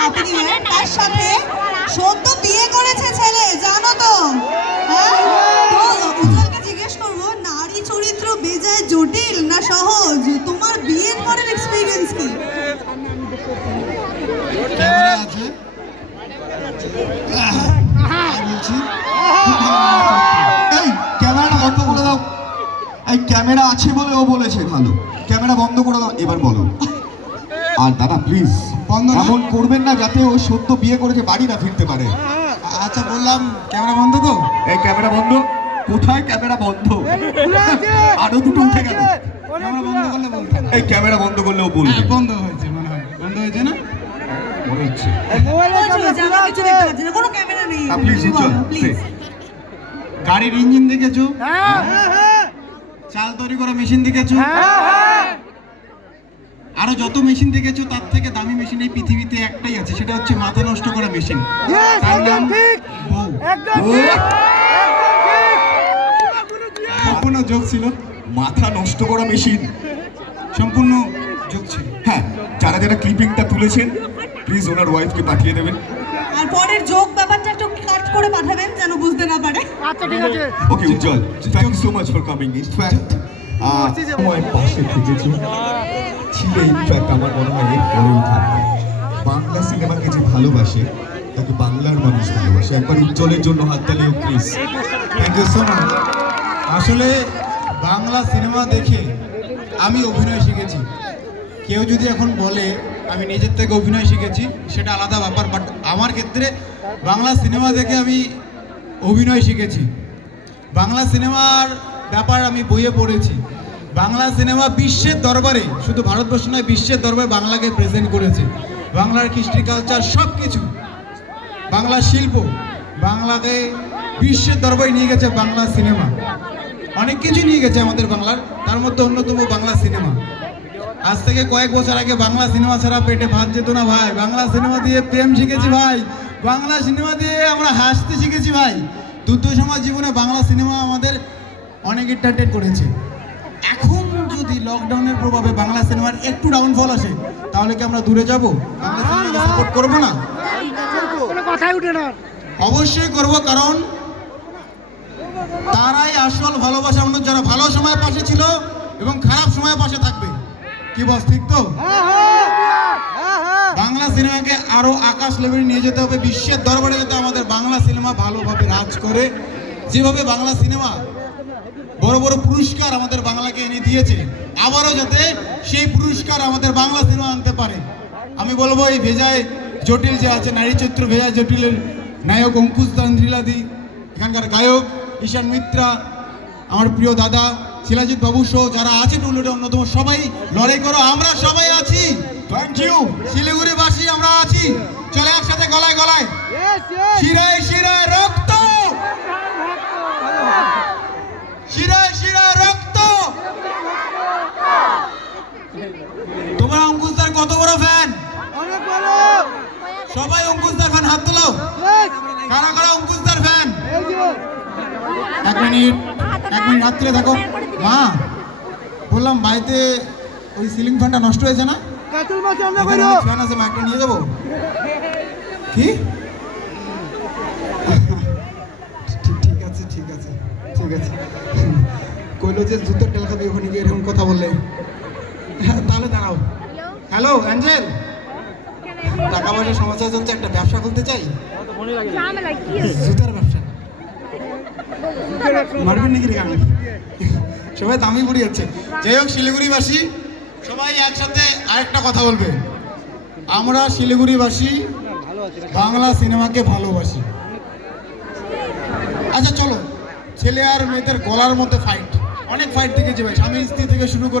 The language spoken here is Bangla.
হাতে নিয়ে তার সাথে সদ্য বিয়ে করেছে ছেলে জানো তো? হ্যাঁ? উজ্জ্বলকে জিজ্ঞেস করব নারী চরিত্র বেজায় জটিল না সহজ? তোমার বিয়ের পরের এক্সপিরিয়েন্স কি? ক্যামেরা বন্ধ করে দাও। এই ক্যামেরা আছে বলে ও বলেছে ভালো। ক্যামেরা বন্ধ করে দাও এবার বলো। আর দাদা প্লিজ বন্ধ না? এমন করবেন না যাতে ও সত্য বিয়ে করেছে বাড়ি না ফিরতে পারে। আচ্ছা বললাম ক্যামেরা বন্ধ তো? এই ক্যামেরা বন্ধ? কোথায় ক্যামেরা বন্ধ? আরও দুটো উঠে গেল। ক্যামেরা বন্ধ করলে বলতাম এই ক্যামেরা বন্ধ করলে ও বলবে। হ্যাঁ, বন্ধ হয়েছে মনে হয়। বন্ধ হয়েছে না? মনে হচ্ছে। বলছি, আমার কিছু দেখতে পাচ্ছি না, কোনো ক্যামেরা নেই। হ্যাঁ, প্লিজ গাড়ির ইঞ্জিন দেখেছ? চাল তৈরি করা মেশিন দেখেছ? আরও যত মেশিন দেখেছ তার থেকে দামি মেশিন এই পৃথিবীতে একটাই আছে সেটা হচ্ছে মাথা নষ্ট করা মেশিন তার নাম সম্পূর্ণ যোগ ছিল মাথা নষ্ট করা মেশিন সম্পূর্ণ যোগ ছিল। হ্যাঁ যারা যারা ক্লিপিংটা তুলেছেন প্লিজ ওনার ওয়াইফকে পাঠিয়ে দেবেন। আর পরের যোগ ব্যাপারটা একটু কাট করে পাঠাবেন যেন বুঝতে না পারে। আচ্ছা ঠিক আছে। Okay Ujjwal thank you so much for coming in fact সময় পাশে থেকেছো। ছিল ইনফ্যাক্ট আমার মনে হয় এর থাকবে। বাংলা সিনেমাকে যে ভালোবাসে, তাকে বাংলার মানুষ ভালোবাসে। একবার উজ্জ্বলের জন্য হাততালি হোক please thank you so much আসলে বাংলা সিনেমা দেখে আমি অভিনয় শিখেছি। কেউ যদি এখন বলে, আমি নিজের থেকে অভিনয় শিখেছি, সেটা আলাদা ব্যাপার বাট আমার ক্ষেত্রে বাংলা সিনেমা দেখে আমি অভিনয় শিখেছি। বাংলা সিনেমার ব্যাপার আমি বইয়ে পড়েছি। বাংলা সিনেমা বিশ্বের দরবারে, শুধু ভারতবর্ষ নয়, বিশ্বের দরবারে বাংলাকে প্রেজেন্ট করেছে। বাংলার কৃষ্টি কালচার সব কিছু বাংলা শিল্প, বাংলাকে বিশ্বের দরবারে নিয়ে গেছে বাংলা সিনেমা। অনেক কিছু নিয়ে গেছে আমাদের বাংলার, তার মধ্যে অন্যতম বাংলা সিনেমা। আজ থেকে কয়েক বছর আগে বাংলা সিনেমা ছাড়া পেটে ভাত যেত না ভাই। বাংলা সিনেমা দিয়ে প্রেম শিখেছি ভাই। বাংলা সিনেমা দিয়ে আমরা হাসতে শিখেছি ভাই। দ্রুত সমাজ জীবনে বাংলা সিনেমা আমাদের অনেক এন্টারটেন করেছে। এখন যদি লকডাউনের প্রভাবে বাংলা সিনেমার একটু ডাউনফল আসে তাহলে কি আমরা দূরে যাব? বাংলা সিনেমাকে সাপোর্ট করব না? কোনো কথাই উঠে না। অবশ্যই করব কারণ তারাই আসল ভালোবাসা মানুষ যারা ভালো সময় পাশে ছিল এবং খারাপ সময় পাশে থাকবে। কি বস ঠিক তো? বাংলা সিনেমাকে আরও আকাশ লেভেলে নিয়ে যেতে হবে। বিশ্বের দরবারে যাতে আমাদের বাংলা সিনেমা ভালোভাবে রাজ করে। যেভাবে বাংলা সিনেমা বড় বড় পুরস্কার আমাদের বাংলাকে এনে দিয়েছে। আবারও যাতে সেই পুরস্কার আমাদের বাংলা সিনেমা আনতে পারে। আমি বলব এই ভেজায় জটিল যে আছে নারী চরিত্র ভেজায় জটিলের নায়ক অঙ্কুশ দান্দ্রিলাদি এখানকার গায়ক ঈশান মিত্রা আমার প্রিয় দাদা শিলাজিৎ বাবু সহ যারা আছে টুলুটে অন্যতম সবাই লড়াই করো আমরা সবাই আছি। থ্যাংক ইউ শিলিগুড়িবাসী আমরা আছি। চলে একসাথে গলায় গলায়। শিরায় তোমরা অঙ্কুশদার কত বড় ফ্যান সবাই অঙ্কুশদার ফ্যান হাত তোলো। কারা কারা অঙ্কুশ অঙ্কুশদার ফ্যান এক মিনিট এক মিনিট হাত তুলে থাকো মা বললাম বাড়িতে ওই সিলিং ফ্যানটা নষ্ট হয়েছে না? ফ্যান আছে মা একটা নিয়ে যাব? কি? ঠিক আছে ঠিক আছে ঠিক আছে। কইলো যে জুতোর তেল খাবি ওখানে গিয়ে এরকম কথা বললে। তাহলে দাঁড়াও। হ্যালো? অ্যাঞ্জেল? টাকা পয়সা সমস্যা চলছে একটা ব্যবসা খুলতে চাই? জুতার ব্যবসা। মারবেন নাকি রে সবাই দামি বুড়ি হচ্ছে। যাই হোক শিলিগুড়িবাসী সবাই একসাথে আরেকটা কথা বলবে। আমরা শিলিগুড়িবাসী বাংলা সিনেমাকে ভালোবাসি। আচ্ছা চলো। ছেলে আর মেয়েদের গলার মধ্যে ফাইট অনেক ফাইট দেখেছি ভাই। স্বামী স্ত্রী থেকে শুরু করে